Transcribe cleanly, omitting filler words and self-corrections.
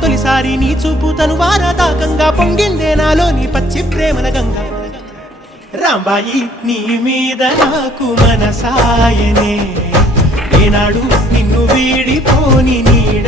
తొలిసారి నీ చూపు తను వారదాకంగా పొంగిందే నాలోని పచ్చి ప్రేమల గంగ రాంబాయి నీ మీద నాకు మనసాయనే ఏనాడు నిన్ను వీడిపోని నీడ